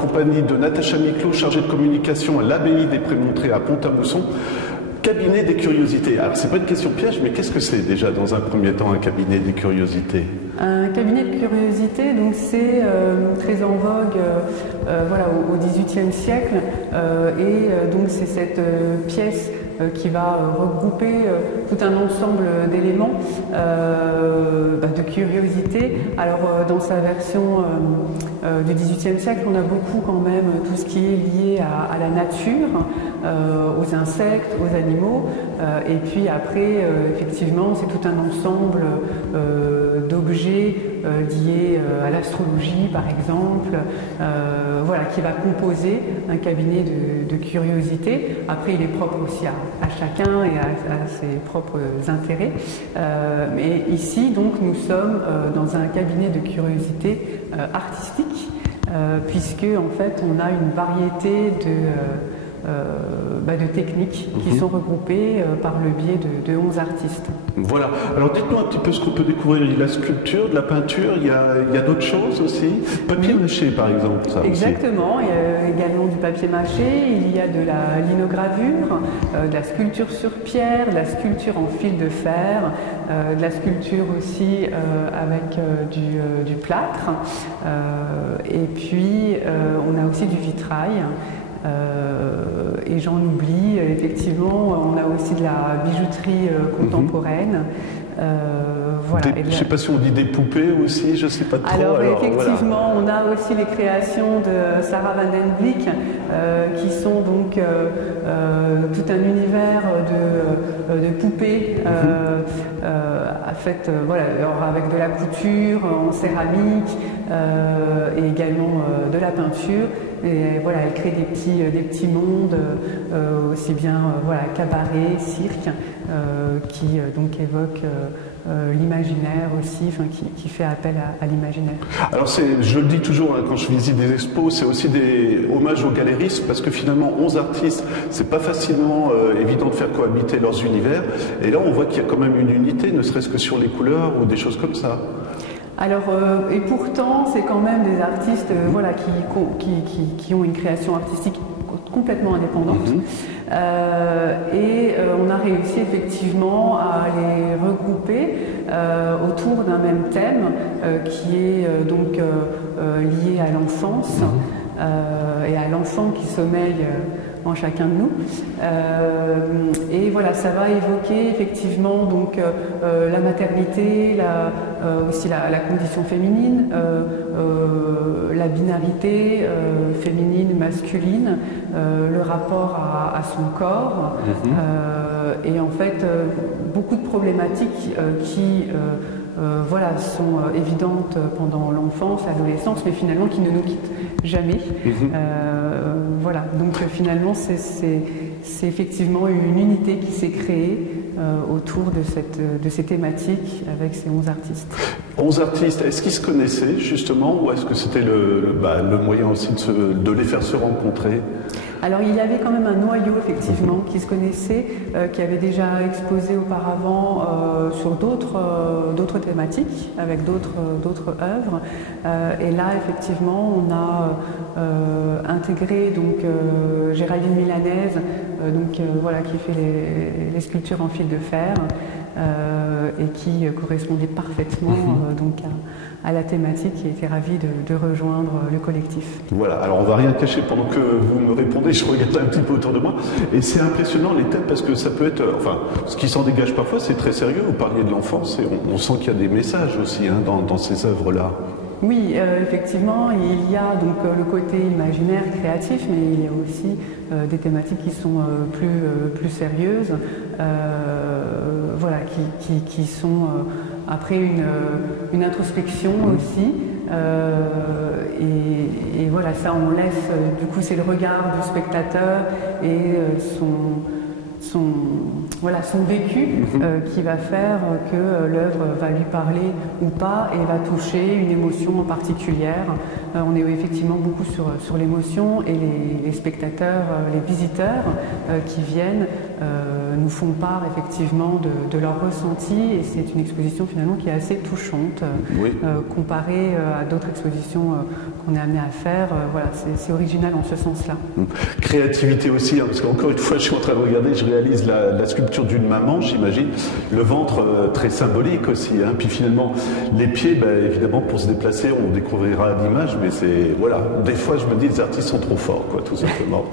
compagnie de Natacha Miclot, chargée de communication à l'abbaye des Prémontrés à Pont-à-Mousson. Cabinet des curiosités. Alors, c'est pas une question piège, mais qu'est-ce que c'est déjà dans un premier temps un cabinet des curiosités? Un cabinet de curiosité, donc c'est très en vogue voilà, au XVIIIe siècle donc c'est cette pièce qui va regrouper tout un ensemble d'éléments de curiosité. Alors dans sa version du XVIIIe siècle, on a beaucoup quand même tout ce qui est lié à la nature, aux insectes, aux animaux, et puis après effectivement c'est tout un ensemble d'objets liés à l'astrologie par exemple, voilà, qui va composer un cabinet de curiosité. Après il est propre aussi à chacun et à ses propres intérêts. Mais ici donc nous sommes dans un cabinet de curiosité artistique, puisque en fait on a une variété de techniques qui sont regroupées par le biais de 11 artistes. Voilà. Alors dites-nous un petit peu ce qu'on peut découvrir. Il y a de la sculpture, de la peinture, il y a d'autres choses aussi. Papier mâché par exemple. Ça exactement, aussi. Il y a également du papier mâché, il y a de la linogravure, de la sculpture sur pierre, de la sculpture en fil de fer, de la sculpture aussi avec du plâtre, et puis on a aussi du vitrail. Et j'en oublie, effectivement, on a aussi de la bijouterie contemporaine. Voilà. Je ne sais pas si on dit des poupées aussi, je ne sais pas trop. Alors effectivement, voilà. On a aussi les créations de Sarah Van Den Bleek, qui sont donc tout un univers de poupées faites voilà, avec de la couture en céramique et également de la peinture. Et voilà, elle crée des petits mondes, aussi bien voilà, cabaret, cirque, qui donc évoquent l'imaginaire aussi, qui fait appel à l'imaginaire. Alors je le dis toujours quand je visite des expos, c'est aussi des hommages aux galéristes, parce que finalement 11 artistes, c'est pas facilement évident de faire cohabiter leurs univers, et là on voit qu'il y a quand même une unité, ne serait-ce que sur les couleurs ou des choses comme ça. Alors, et pourtant, c'est quand même des artistes voilà, qui ont une création artistique complètement indépendante. Et on a réussi effectivement à les regrouper autour d'un même thème qui est donc lié à l'enfance et à l'enfant qui sommeille en chacun de nous. Et voilà, ça va évoquer effectivement donc la maternité, aussi la condition féminine, la binarité féminine, masculine, le rapport à son corps, et en fait beaucoup de problématiques qui voilà, sont évidentes pendant l'enfance, l'adolescence, mais finalement qui ne nous quittent jamais. Voilà, donc finalement c'est effectivement une unité qui s'est créée autour de ces thématiques avec ces 11 artistes. 11 artistes, est-ce qu'ils se connaissaient justement, ou est-ce que c'était le moyen aussi de les faire se rencontrer? Alors il y avait quand même un noyau effectivement qui se connaissait, qui avait déjà exposé auparavant sur d'autres thématiques, avec d'autres œuvres. Et là effectivement on a intégré donc Géraldine Milanese, voilà, qui fait les sculptures en fil de fer. Et qui correspondait parfaitement donc à la thématique, qui était ravie de rejoindre le collectif. Voilà, alors on ne va rien cacher pendant que vous me répondez, je regarde un petit peu autour de moi, et c'est impressionnant les thèmes, parce que ça peut être, enfin, ce qui s'en dégage parfois, c'est très sérieux, vous parliez de l'enfance, et on sent qu'il y a des messages aussi dans ces œuvres-là. Oui, effectivement, il y a donc le côté imaginaire, créatif, mais il y a aussi des thématiques qui sont plus sérieuses, voilà, qui sont après une introspection aussi. Et voilà, ça on laisse, du coup c'est le regard du spectateur et son vécu qui va faire que l'œuvre va lui parler ou pas et va toucher une émotion particulière On est effectivement beaucoup sur l'émotion et les spectateurs, les visiteurs qui viennent nous font part effectivement de leur ressenti, et c'est une exposition finalement qui est assez touchante comparée à d'autres expositions qu'on est amené à faire. Voilà, c'est original en ce sens-là. Créativité aussi, hein, parce qu'encore une fois, je suis en train de regarder, je réalise la sculpture d'une maman, j'imagine, le ventre très symbolique aussi, hein. Puis finalement, les pieds, évidemment, pour se déplacer, on découvrira l'image, mais c'est, voilà, des fois, je me dis, les artistes sont trop forts, quoi, tout simplement.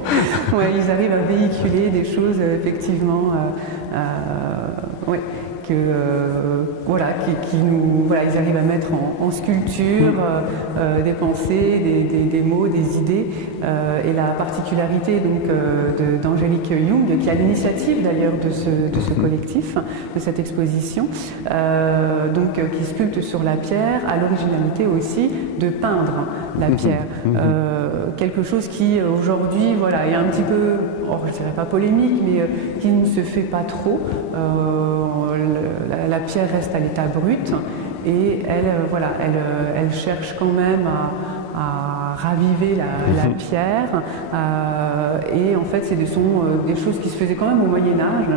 Ouais, ils arrivent à véhiculer des choses, effectivement, ils arrivent à mettre en sculpture des pensées, des mots, des idées, et la particularité d'Angélique Jung, qui a l'initiative d'ailleurs de ce collectif, de cette exposition, qui sculpte sur la pierre, a l'originalité aussi de peindre la pierre. Quelque chose qui aujourd'hui est un petit peu, je ne dirais pas polémique, mais qui ne se fait pas trop. La pierre reste à l'état brut, et elle cherche quand même à raviver la pierre, et en fait des choses qui se faisaient quand même au Moyen-Âge.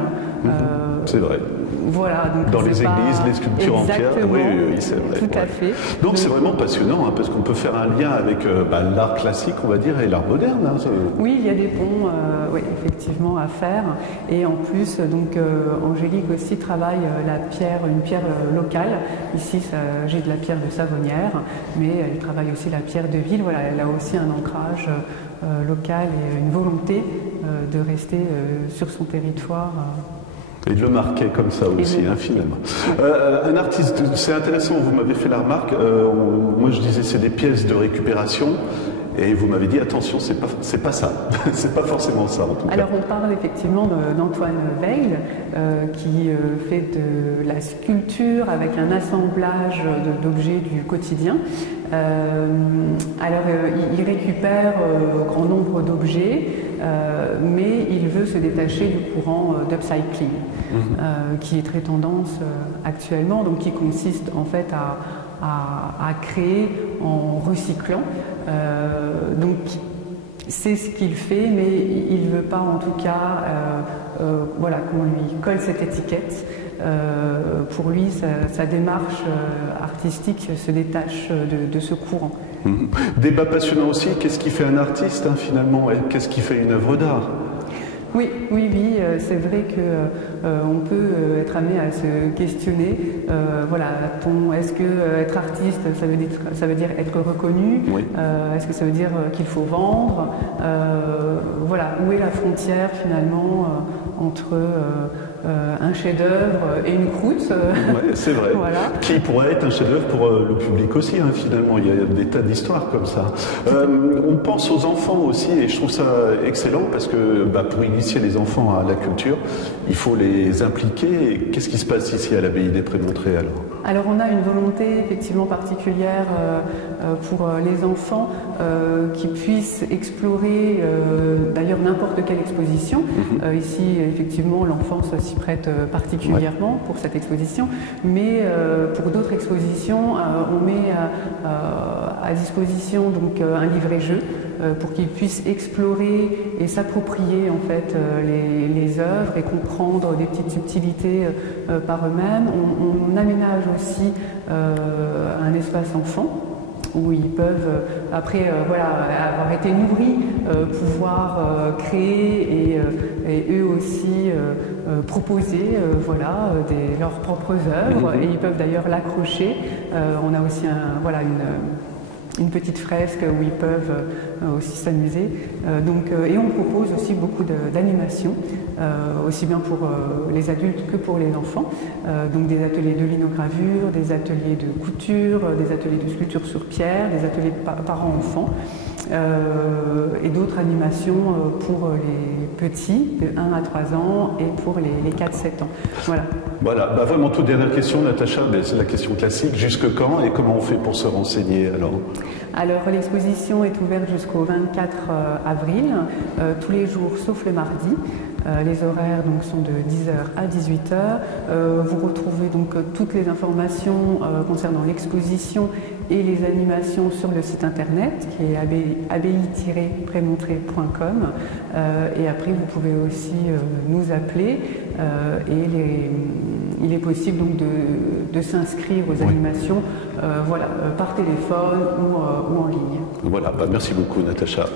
C'est vrai. Voilà, donc dans les églises, les sculptures en pierre. Oui, c'est vrai. Tout à fait. Donc c'est vraiment passionnant, hein, parce qu'on peut faire un lien avec l'art classique, on va dire, et l'art moderne. Hein, oui, il y a des ponts, effectivement, à faire. Et en plus, Angélique aussi travaille une pierre locale. Ici, il s'agit de la pierre de Savonnières, mais elle travaille aussi la pierre de ville. Voilà, elle a aussi un ancrage local et une volonté de rester sur son territoire. Et de le marquer comme ça aussi, finalement. Un artiste, c'est intéressant, vous m'avez fait la remarque, moi je disais c'est des pièces de récupération, et vous m'avez dit attention, c'est pas ça, c'est pas forcément ça en tout cas. Alors on parle effectivement d'Antoine Weil, qui fait de la sculpture avec un assemblage d'objets du quotidien. Il récupère grand nombre d'objets, mais il veut se détacher du courant d'upcycling, qui est très tendance actuellement, donc qui consiste en fait à créer en recyclant. Donc c'est ce qu'il fait, mais il ne veut pas en tout cas qu'on lui colle cette étiquette. Pour lui, sa démarche artistique se détache de ce courant. Débat passionnant aussi, qu'est-ce qui fait un artiste finalement, et qu'est-ce qui fait une œuvre d'art? Oui, c'est vrai qu'on peut être amené à se questionner. Est-ce que être artiste, ça veut dire être reconnu? Est-ce que ça veut dire qu'il faut vendre? Où est la frontière finalement entre un chef-d'œuvre et une croûte? C'est vrai. Voilà. Qui pourrait être un chef-d'œuvre pour le public aussi, finalement. Il y a des tas d'histoires comme ça. On pense aux enfants aussi, et je trouve ça excellent parce que pour initier les enfants à la culture, il faut les impliquer. Qu'est-ce qui se passe ici à l'abbaye des Prémontrés alors on a une volonté effectivement particulière pour les enfants qui puissent explorer d'ailleurs n'importe quelle exposition. Ici, effectivement, l'enfance s'y prête particulièrement pour cette exposition, mais pour d'autres expositions, on met à disposition un livret-jeu pour qu'ils puissent explorer et s'approprier en fait les œuvres et comprendre des petites subtilités par eux-mêmes. On aménage aussi un espace enfant où ils peuvent, après avoir été nourris, pouvoir créer et eux aussi proposer leurs propres œuvres, et ils peuvent d'ailleurs l'accrocher. On a aussi une petite fresque où ils peuvent aussi s'amuser. Et on propose aussi beaucoup d'animations, aussi bien pour les adultes que pour les enfants. Donc des ateliers de linogravure, des ateliers de couture, des ateliers de sculpture sur pierre, des ateliers parents-enfants, et d'autres animations petits, de 1 à 3 ans, et pour les 4-7 ans. Voilà. Voilà, vraiment toute dernière question, Natacha, c'est la question classique. Jusque quand et comment on fait pour se renseigner alors? Alors l'exposition est ouverte jusqu'au 24 avril, tous les jours sauf le mardi. Les horaires donc, sont de 10h à 18h. Vous retrouvez donc toutes les informations concernant l'exposition et les animations sur le site internet qui est abbaye-prémontré.com. Et après vous pouvez aussi nous appeler et il est possible donc de s'inscrire aux animations par téléphone ou en ligne. Voilà, merci beaucoup Natacha.